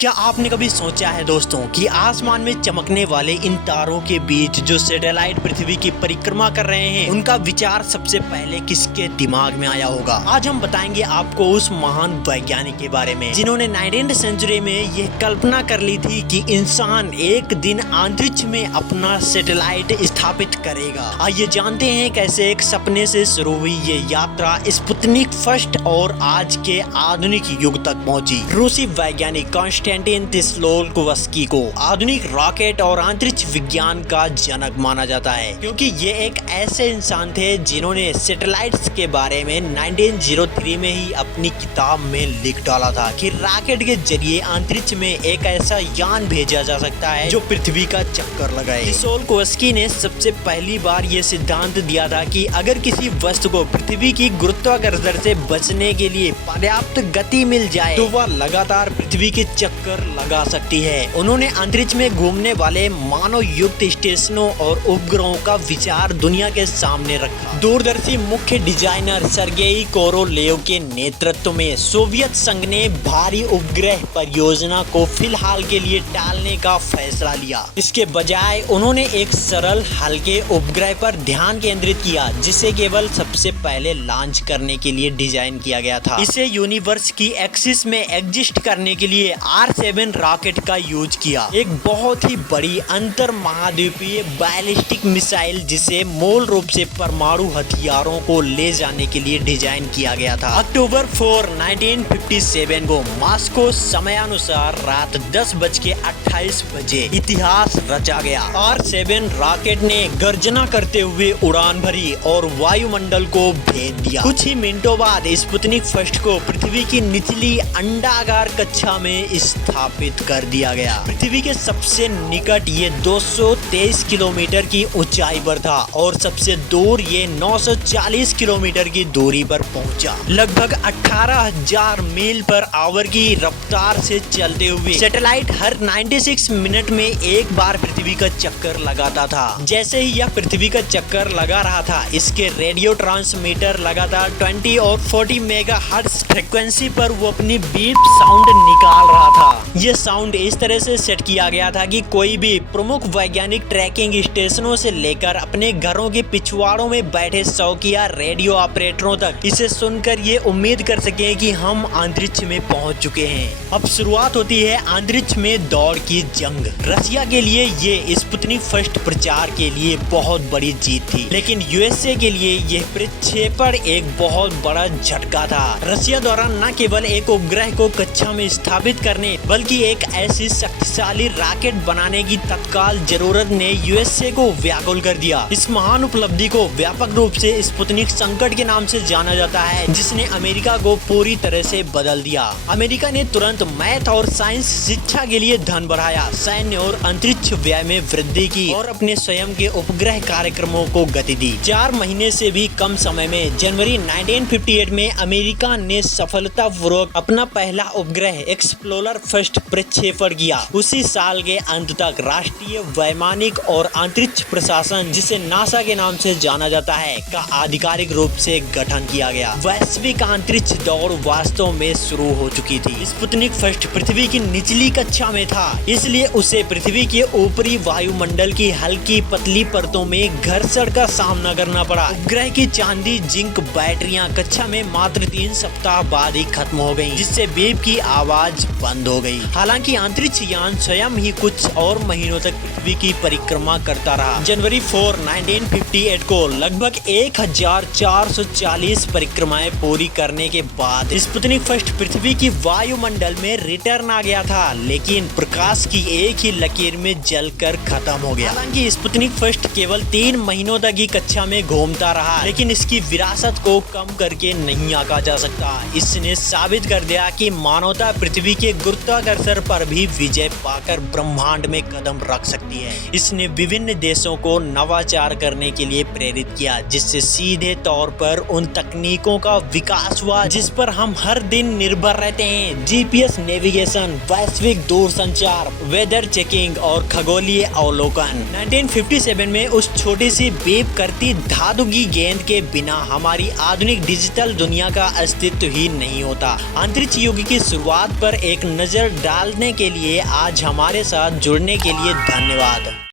क्या आपने कभी सोचा है दोस्तों कि आसमान में चमकने वाले इन तारों के बीच जो सैटेलाइट पृथ्वी की परिक्रमा कर रहे हैं, उनका विचार सबसे पहले किसके दिमाग में आया होगा? आज हम बताएंगे आपको उस महान वैज्ञानिक के बारे में जिन्होंने 19वीं सेंचुरी में यह कल्पना कर ली थी कि इंसान एक दिन अंतरिक्ष में अपना सैटेलाइट स्थापित करेगा। आइए जानते हैं कैसे एक सपने से शुरू हुई ये यात्रा स्पुतनिक फर्स्ट और आज के आधुनिक युग तक पहुंची। रूसी वैज्ञानिक कॉन्स्टेंटिन तिस्लोवस्की को आधुनिक रॉकेट और अंतरिक्ष विज्ञान का जनक माना जाता है, क्योंकि ये एक ऐसे इंसान थे जिन्होंने सैटेलाइट्स के बारे में 1903 में ही अपनी किताब में लिख डाला था कि रॉकेट के जरिए अंतरिक्ष में एक ऐसा यान भेजा जा सकता है जो पृथ्वी का चक्कर लगाए। तिस्लोवस्की ने सबसे पहली बार ये सिद्धांत दिया था कि अगर किसी वस्तु को पृथ्वी की गुरुत्वाकर्षण से बचने के लिए पर्याप्त गति मिल जाए तो वह लगातार पृथ्वी के चक्कर लगा सकती है। उन्होंने अंतरिक्ष में घूमने वाले मानव युक्त स्टेशनों और उपग्रहों का विचार दुनिया के सामने रखा। दूरदर्शी मुख्य डिजाइनर सर्गेई कोरोलेव के नेतृत्व में सोवियत संघ ने भारी उपग्रह परियोजना को फिलहाल के लिए टालने का फैसला लिया। इसके बजाय उन्होंने एक सरल हल्के उपग्रह पर ध्यान केंद्रित किया जिसे केवल सबसे पहले लॉन्च करने के लिए डिजाइन किया गया था। इसे यूनिवर्स की एक्सिस में एग्जिस्ट करने के लिए R7 रॉकेट का यूज किया, एक बहुत ही बड़ी अंतर महाद्वीपीय बैलिस्टिक मिसाइल जिसे मूल रूप से परमाणु हथियारों को ले जाने के लिए डिजाइन किया गया था। अक्टूबर 4, 1957 को मॉस्को समयानुसार रात 10:28 बजे इतिहास रचा गया। R7 रॉकेट ने गर्जना करते हुए उड़ान भरी और वायुमंडल को भेद दिया। कुछ ही मिनटों बाद स्पुतनिक फर्स्ट को पृथ्वी की निचली अंडाकार कक्षा में स्थापित कर दिया गया। पृथ्वी के सबसे निकट ये 223 किलोमीटर की ऊंचाई पर था और सबसे दूर ये 940 किलोमीटर की दूरी पर पहुंचा। लगभग 18,000 मील पर आवर की रफ्तार से चलते हुए सैटेलाइट हर 96 मिनट में एक बार पृथ्वी का चक्कर लगाता था। जैसे ही यह पृथ्वी का चक्कर लगा रहा था, इसके रेडियो ट्रांसमीटर लगातार 20 और 40 मेगाहर्ट्ज फ्रीक्वेंसी पर वो अपनी बीप साउंड निकाल रहा था। ये साउंड इस तरह से सेट किया गया था कि कोई भी प्रमुख वैज्ञानिक ट्रैकिंग स्टेशनों से लेकर अपने घरों के पिछवाड़ों में बैठे शौकिया रेडियो ऑपरेटरों तक इसे सुनकर ये उम्मीद कर सके कि हम अंतरिक्ष में पहुंच चुके हैं। अब शुरुआत होती है अंतरिक्ष में दौड़ की जंग। रशिया के लिए ये स्पुतनिक फर्स्ट प्रचार के लिए बहुत बड़ी जीत थी, लेकिन यूएसए के लिए यह प्रक्षेपण एक बहुत बड़ा झटका था। रशिया द्वारा न केवल एक उपग्रह को कक्षा में स्थापित करने बल्कि एक ऐसी शक्तिशाली रॉकेट बनाने की तत्काल जरूरत ने यूएसए को व्याकुल कर दिया। इस महान उपलब्धि को व्यापक रूप से स्पुतनिक संकट के नाम से जाना जाता है, जिसने अमेरिका को पूरी तरह से बदल दिया। अमेरिका ने तुरंत मैथ और साइंस शिक्षा के लिए धन बढ़ाया, सैन्य और अंतरिक्ष व्यय में वृद्धि की और अपने स्वयं के उपग्रह कार्यक्रमों को गति दी। 4 महीने से भी कम समय में जनवरी 1958 में अमेरिका ने सफलतापूर्वक अपना पहला उपग्रह एक्सप्लोरर फर्स्ट प्रक्षेपण किया। उसी साल के अंत तक राष्ट्रीय वैमानिक और अंतरिक्ष प्रशासन, जिसे नासा के नाम से जाना जाता है, का आधिकारिक रूप से गठन किया गया। वैश्विक अंतरिक्ष दौड़ वास्तव में शुरू हो चुकी थी। स्पुतनिक फर्स्ट पृथ्वी की निचली कक्षा में था, इसलिए उसे पृथ्वी के ऊपरी वायुमंडल की हल्की पतली परतों में घर्षण का सामना करना पड़ा। उपग्रह की चांदी जिंक बैटरियां कक्षा में मात्र 3 सप्ताह बाद ही खत्म हो गयी, जिससे बीप की आवाज बंद हो गई। हालांकि अंतरिक्ष यान स्वयं ही कुछ और महीनों तक पृथ्वी की परिक्रमा करता रहा। जनवरी 4, 1958 को लगभग 1440 परिक्रमाएं पूरी करने के बाद स्पुतनिक फर्स्ट पृथ्वी की वायुमंडल में रिटर्न आ गया था, लेकिन प्रकाश की एक ही लकीर में जलकर खत्म हो गया। हालांकि स्पुतनिक फर्स्ट केवल 3 महीनों तक ही कक्षा में घूमता रहा, लेकिन इसकी विरासत को कम करके नहीं आंका जा सकता। इसने साबित कर दिया कि मानवता पृथ्वी के गुरुत्वाकर्षण पर भी विजय पाकर ब्रह्मांड में कदम रख सकती है। इसने विभिन्न देशों को नवाचार करने के लिए प्रेरित किया, जिससे सीधे तौर पर उन तकनीकों का विकास हुआ जिस पर हम हर दिन निर्भर रहते हैं। जीपीएस नेविगेशन, वैश्विक दूरसंचार, वेदर चेकिंग और खगोलीय अवलोकन। 1957 में उस छोटी सी बीप करती धातु की गेंद के बिना हमारी आधुनिक डिजिटल दुनिया का अस्तित्व ही नहीं होता। अंतरिक्ष युग की शुरुआत पर एक नजर डालने के लिए आज हमारे साथ जुड़ने के लिए धन्यवाद।